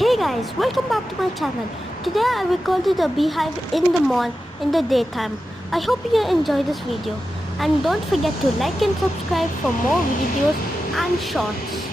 Hey guys, welcome back to my channel. Today I recorded a beehive in the mall in the daytime. I hope you enjoy this video and don't forget to like and subscribe for more videos and shorts.